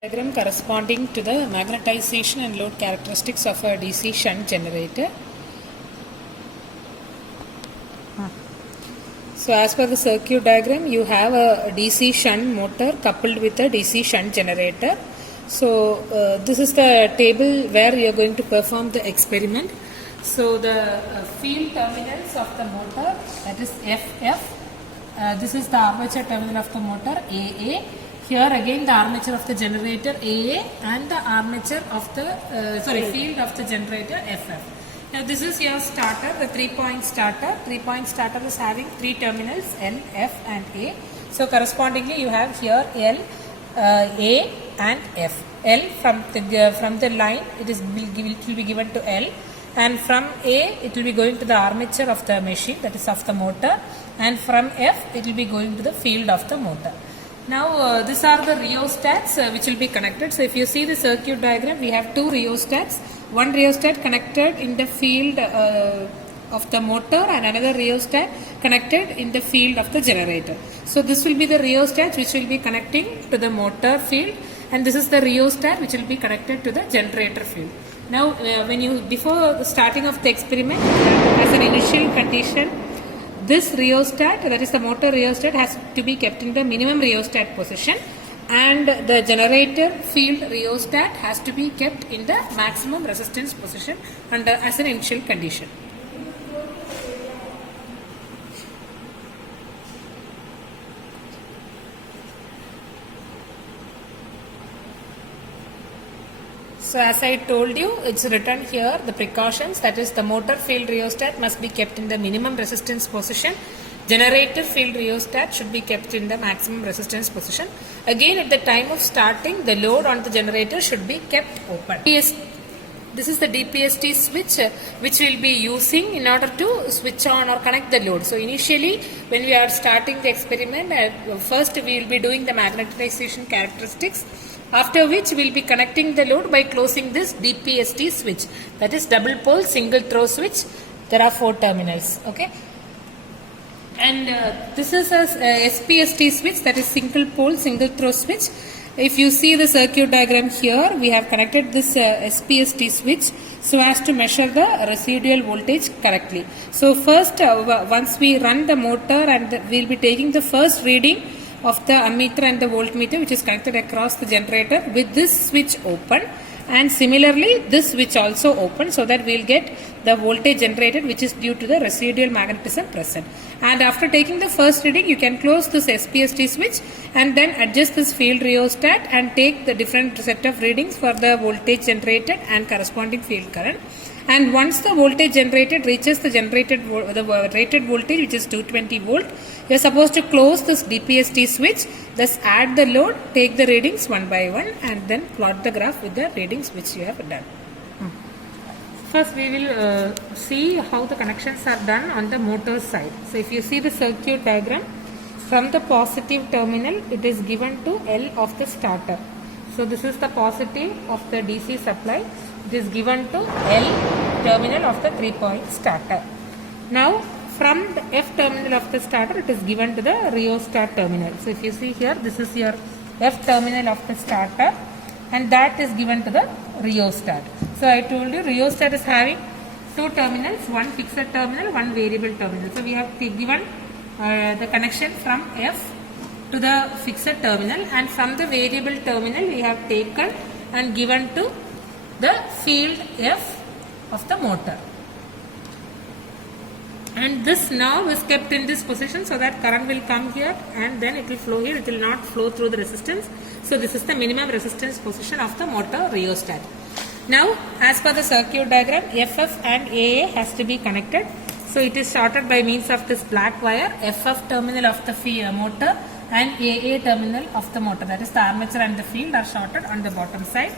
Diagram corresponding to the magnetization and load characteristics of a DC shunt generator. So as per the circuit diagram, you have a DC shunt motor coupled with a DC shunt generator. So this is the table where you are going to perform the experiment. So the field terminals of the motor, that is FF. This is the armature terminal of the motor AA. Here again the armature of the generator AA and the armature of the field of the generator FF. Now this is your starter, the 3-point starter. 3-point starter is having 3 terminals L, F and A. So correspondingly you have here L, A and F. L from the line it will be given to L, and from A it will be going to the armature of the machine, that is of the motor, and from F it will be going to the field of the motor. Now these are the rheostats which will be connected. So if you see the circuit diagram, we have 2 rheostats. One rheostat connected in the field of the motor and another rheostat connected in the field of the generator. So this will be the rheostat which will be connecting to the motor field, and this is the rheostat which will be connected to the generator field. Now before the starting of the experiment, as an initial condition, this rheostat, that is the motor rheostat, has to be kept in the minimum rheostat position, and the generator field rheostat has to be kept in the maximum resistance position as an initial condition. So as I told you, it's written here the precautions, that is the motor field rheostat must be kept in the minimum resistance position. Generator field rheostat should be kept in the maximum resistance position. Again, at the time of starting, the load on the generator should be kept open. This is the DPST switch which we will be using in order to switch on or connect the load. So initially when we are starting the experiment, first we will be doing the magnetization characteristics, after which we will be connecting the load by closing this DPST switch, that is double pole single throw switch. There are 4 terminals. Okay. And this is a SPST switch, that is single pole single throw switch. If you see the circuit diagram here, we have connected this SPST switch so as to measure the residual voltage correctly. So first once we run the motor, and we will be taking the first reading of the ammeter and the voltmeter which is connected across the generator with this switch open, and similarly this switch also open, so that we will get the voltage generated which is due to the residual magnetism present. And after taking the first reading, you can close this SPST switch and then adjust this field rheostat and take the different set of readings for the voltage generated and corresponding field current. And once the voltage generated reaches the rated voltage, which is 220 volt, you are supposed to close this DPST switch, thus add the load, take the readings one by one, and then plot the graph with the readings which you have done. First we will see how the connections are done on the motor side. So if you see the circuit diagram, from the positive terminal it is given to L of the starter. So this is the positive of the DC supply. It is given to L terminal of the 3-point starter. Now from the F terminal of the starter, it is given to the rheostat terminal. So if you see here, this is your F terminal of the starter, and that is given to the rheostat. So I told you rheostat is having 2 terminals, one fixed terminal, one variable terminal. So we have given the connection from F to the fixed terminal, and from the variable terminal we have taken and given to the field F of the motor. And this knob is kept in this position so that current will come here and then it will flow here. It will not flow through the resistance. So this is the minimum resistance position of the motor rheostat. Now as per the circuit diagram, FF and AA has to be connected. So it is shorted by means of this black wire. FF terminal of the motor and AA terminal of the motor, that is the armature and the field, are shorted on the bottom side.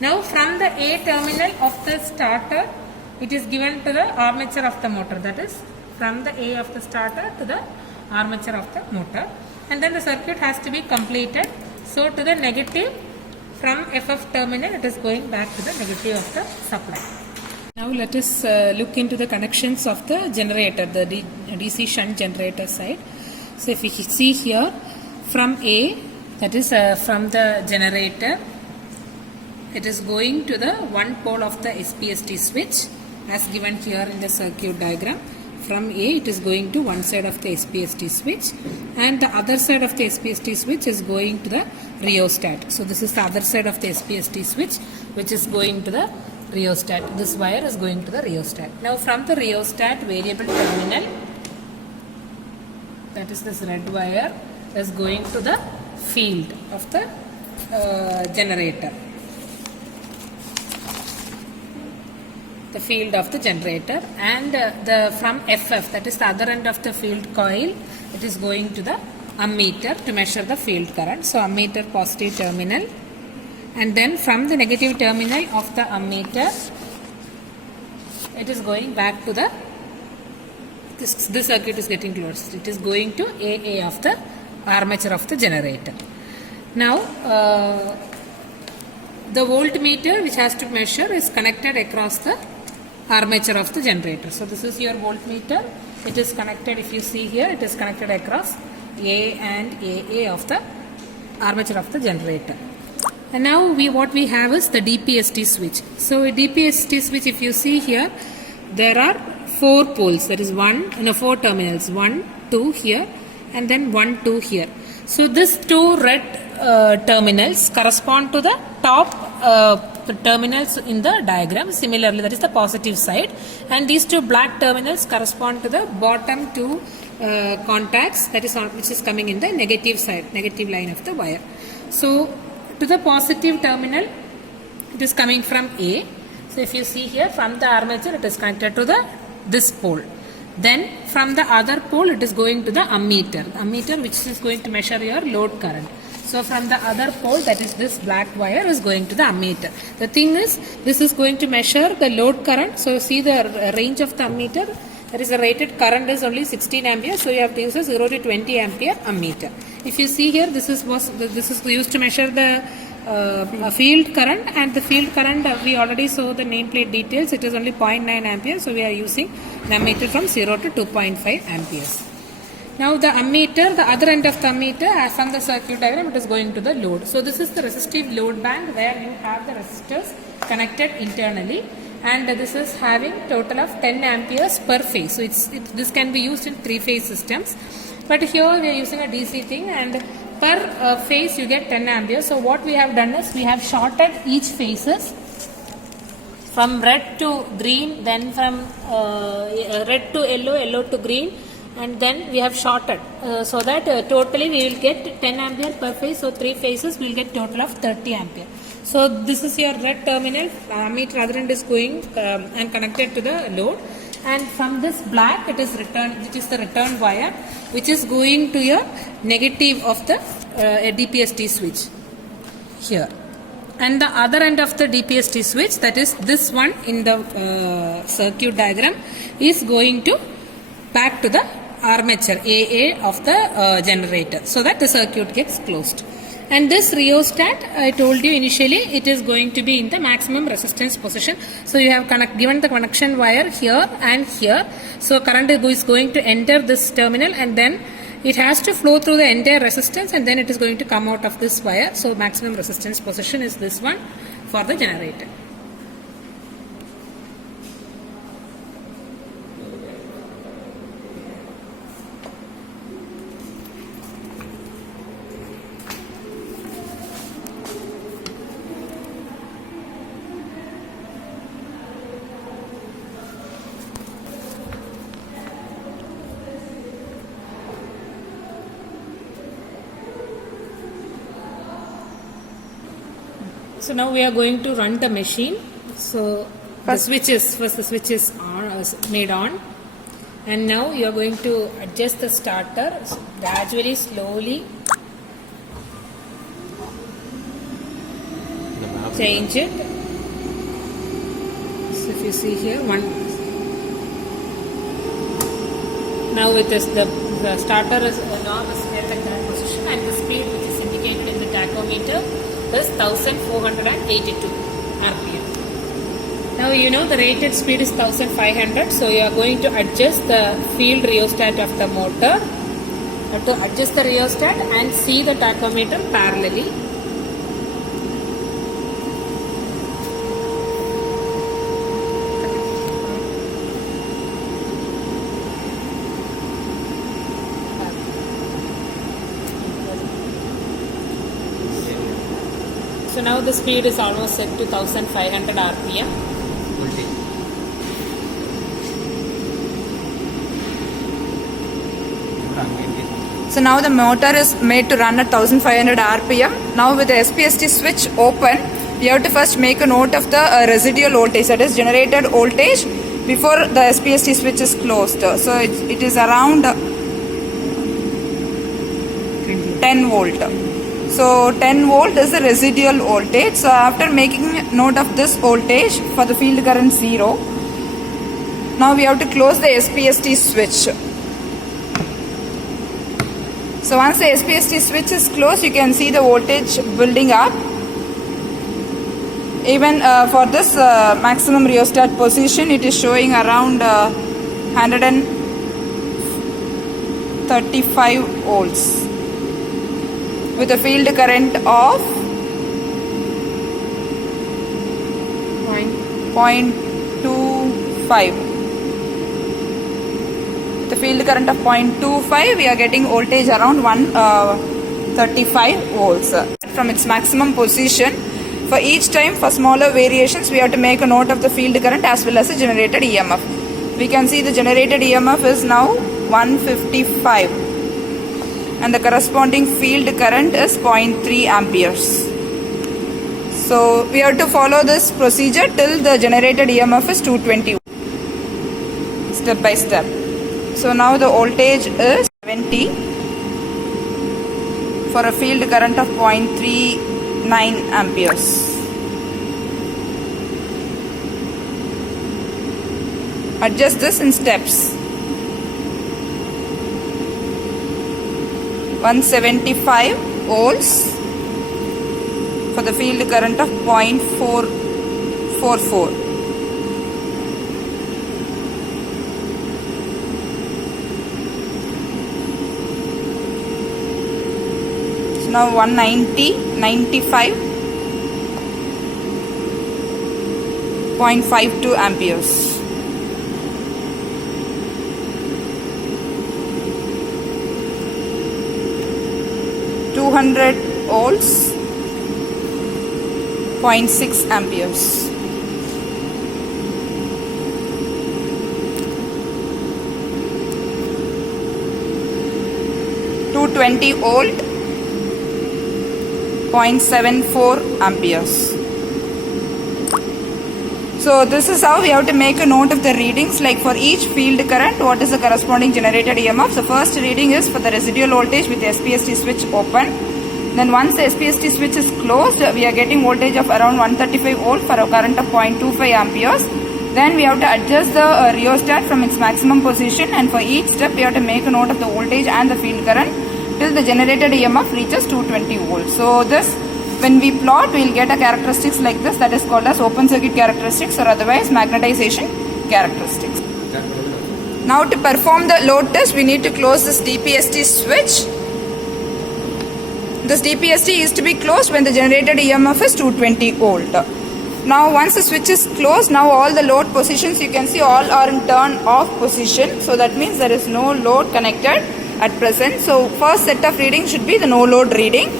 Now from the A terminal of the starter, it is given to the armature of the motor, that is from the A of the starter to the armature of the motor, and then the circuit has to be completed. So to the negative from FF terminal, it is going back to the negative of the supply. Now let us look into the connections of the generator, the DC shunt generator side. So if we see here, from A that is from the generator, it is going to the one pole of the SPST switch as given here in the circuit diagram. From A it is going to one side of the SPST switch, and the other side of the SPST switch is going to the rheostat. So this is the other side of the SPST switch which is going to the rheostat. This wire is going to the rheostat. Now from the rheostat variable terminal, that is this red wire, is going to the field of the generator. The field of the generator, and the from FF, that is the other end of the field coil, it is going to the ammeter to measure the field current. So ammeter positive terminal, and then from the negative terminal of the ammeter it is going back to the this circuit is getting closed. It is going to AA of the armature of the generator. Now the voltmeter which has to measure is connected across the armature of the generator. So this is your voltmeter. It is connected, if you see here, it is connected across A and AA of the armature of the generator. And now what we have is the DPST switch. So a DPST switch, if you see here, there are 4 poles. There is 4 terminals, 1, 2 here, and then 1, 2 here. So these 2 red terminals correspond to the top terminals in the diagram. Similarly, that is the positive side, and these 2 black terminals correspond to the bottom 2 contacts, that is which is coming in the negative side, negative line of the wire. So to the positive terminal it is coming from A. So if you see here, from the armature it is connected to this pole. Then from the other pole it is going to the ammeter which is going to measure your load current. So from the other pole, that is this black wire, is going to the ammeter. The thing is, this is going to measure the load current. So see the range of the ammeter. There is a rated current is only 16 ampere. So you have to use a 0 to 20 ampere ammeter. If you see here, this is used to measure the field current, and the field current we already saw the nameplate details. It is only 0.9 ampere. So we are using an ammeter from 0 to 2.5 amperes. Now the ammeter, the other end of the ammeter, as from the circuit diagram, it is going to the load. So this is the resistive load band where you have the resistors connected internally, and this is having total of 10 amperes per phase. So this can be used in 3-phase systems, but here we are using a DC thing, and per phase you get 10 amperes. So what we have done is we have shorted each phases from red to green, then from red to yellow, yellow to green, and then we have shorted so that totally we will get 10 ampere per phase. So 3 phases we will get total of 30 ampere. So this is your red terminal, ammeter other end is going and connected to the load, and from this black it is returned, which is the return wire, which is going to your negative of the DPST switch here. And the other end of the DPST switch, that is this one in the circuit diagram, is going to back to the armature AA of the generator, so that the circuit gets closed. And this rheostat, I told you initially, it is going to be in the maximum resistance position. So you have given the connection wire here and here. So current is going to enter this terminal, and then it has to flow through the entire resistance, and then it is going to come out of this wire. So maximum resistance position is this one for the generator. So now we are going to run the machine. So first the switch is on, made on, and now you are going to adjust the starter gradually, slowly. Change it. So if you see here, now it is the starter is knob is at the current position, and the speed which is indicated in the tachometer is 1482 rpm. Now you know the rated speed is 1500, so you are going to adjust the field rheostat of the motor have to adjust the rheostat and see the tachometer parallelly. So now the speed is almost set to 1500 rpm. So now the motor is made to run at 1500 rpm. Now with the SPST switch open, we have to first make a note of the residual voltage, that is generated voltage before the SPST switch is closed. So it is around 10 volt. So 10 volt is the residual voltage. So after making note of this voltage for the field current 0, now we have to close the SPST switch. So once the SPST switch is closed, you can see the voltage building up. Even for this maximum rheostat position, it is showing around 135 volts with a field current of 0.25. The field current of 0.25, we are getting voltage around 135 volts from its maximum position. For each time, for smaller variations, we have to make a note of the field current as well as the generated EMF. We can see the generated EMF is now 155 and the corresponding field current is 0.3 amperes. So we have to follow this procedure till the generated EMF is 220, step by step. So now the voltage is 70 for a field current of 0.39 amperes. Adjust this in steps. 175 volts for the field current of 0.444. So now 190, 95.52 amperes. 200 volts, 0.6 amperes. 220 volt, 0.74 amperes. So this is how we have to make a note of the readings, like for each field current, what is the corresponding generated EMF. So first reading is for the residual voltage with the SPST switch open. Then once the SPST switch is closed, we are getting voltage of around 135 volt for a current of 0.25 amperes. Then we have to adjust the rheostat from its maximum position, and for each step we have to make a note of the voltage and the field current till the generated EMF reaches 220 volts. So this, when we plot, we will get a characteristics like this, that is called as open circuit characteristics or otherwise magnetization characteristics. Now to perform the load test, we need to close this DPST switch. This DPST is to be closed when the generated EMF is 220 volt. Now once the switch is closed, now all the load positions you can see all are in turn off position. So that means there is no load connected at present. So first set of reading should be the no load reading.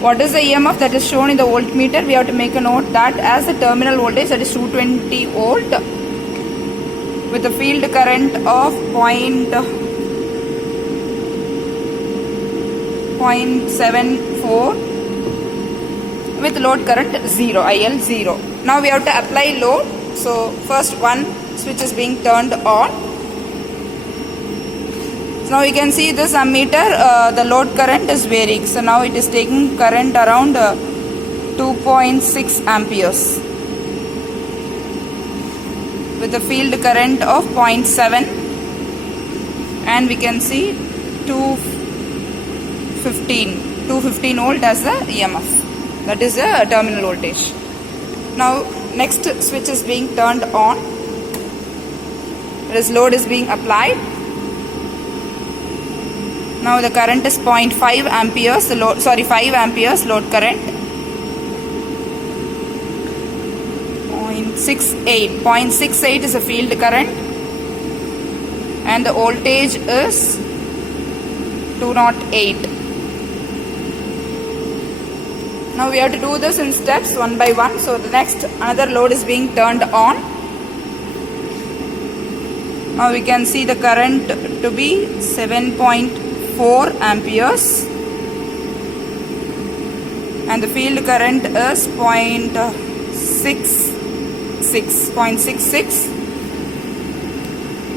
What is the EMF that is shown in the voltmeter? We have to make a note that as the terminal voltage, that is 220 volt with a field current of 0.74 with load current 0, IL 0. Now we have to apply load. So first one switch is being turned on. So now you can see this ammeter, the load current is varying. So now it is taking current around 2.6 amperes with a field current of 0.7, and we can see 215 volt as the EMF. That is the terminal voltage. Now next switch is being turned on. This load is being applied. Now the current is 0.5 amperes, 5 amperes load current. 0.68 is a field current, and the voltage is 208. Now we have to do this in steps one by one. So the next, another load is being turned on. Now we can see the current to be 7.4 amperes, and the field current is 0.66,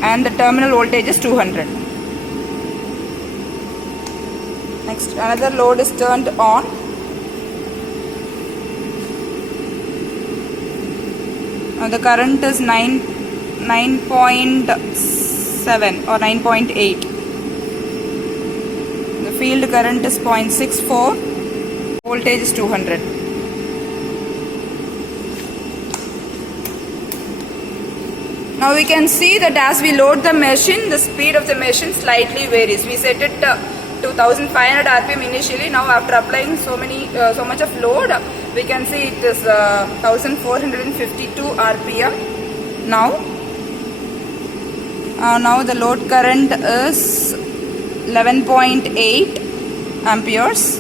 and the terminal voltage is 200. Next, another load is turned on. Now the current is 9.7 or 9.8. The field current is 0.64. Voltage is 200. Now we can see that as we load the machine, the speed of the machine slightly varies. We set it to 2500 rpm initially. Now after applying so much of load, we can see it is 1452 rpm now. Now the load current is 11.8 amperes.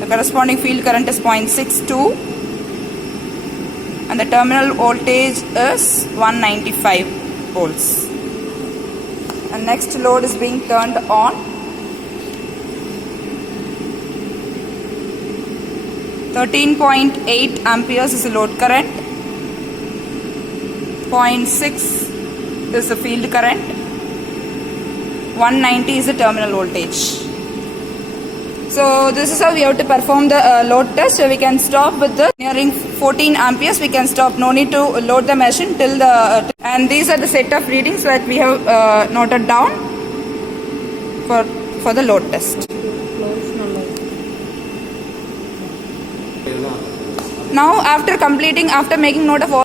The corresponding field current is 0.62, and the terminal voltage is 195 volts. And next load is being turned on. .8 amperes is the load current. 0.6 is the field current. 190 is the terminal voltage. So this is how we have to perform the load test. So we can stop with the nearing 14 amperes. We can stop. No need to load the machine till the. And these are the set of readings that we have noted down for the load test. Now after making note of all